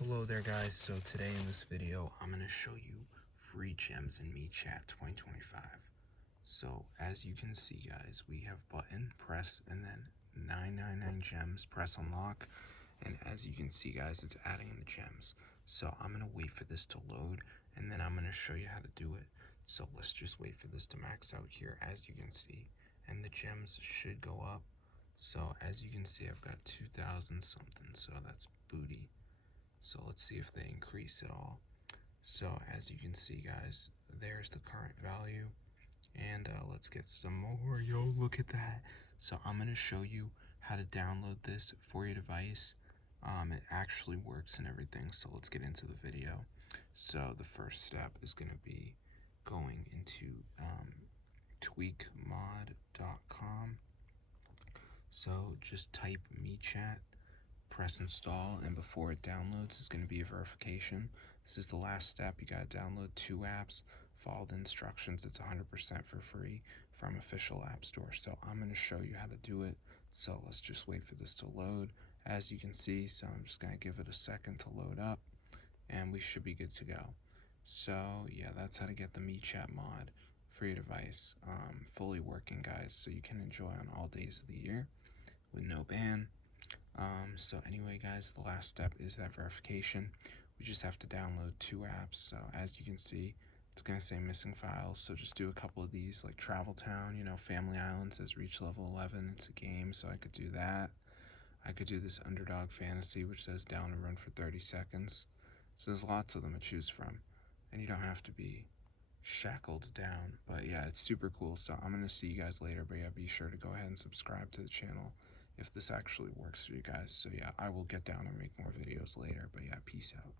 Hello there guys, so today in this video I'm going to show you free gems in MeChat 2025. So as you can see guys, we have button, press, and then 999 gems, press unlock, and as you can see guys, it's adding in the gems. So I'm going to wait for this to load and then I'm going to show you how to do it. So let's just wait for this to max out here, as you can see, and the gems should go up. So as you can see, I've got 2,000 something, so that's booty. So let's see if they increase at all. So as you can see guys, there's the current value, and let's get some more. Yo, look at that. So I'm going to show you how to download this for your device. It actually works and everything, so let's get into the video. So the first step is going to be going into tweakmod.com. So just type MeChat, press install, and before it downloads it's going to be a verification. This is the last step. You got to download 2 apps, follow the instructions. It's 100% for free from official app store. So I'm going to show you how to do it. So let's just wait for this to load, as you can see. So I'm just going to give it a second to load up and we should be good to go. So yeah, that's how to get the MeChat mod for your device fully working guys, so you can enjoy on all days of the year with no ban. So anyway guys, the last step is that verification. We just have to download 2 apps. So as you can see, it's going to say missing files, so just do a couple of these, like Travel Town, Family Island says reach level 11, it's a game, so I could do that. I could do this Underdog Fantasy, which says down and run for 30 seconds. So there's lots of them to choose from, and you don't have to be shackled down. But yeah, it's super cool. So I'm going to see you guys later, but yeah, be sure to go ahead and subscribe to the channel if this actually works for you guys. So yeah, I will get down and make more videos later, but yeah, peace out.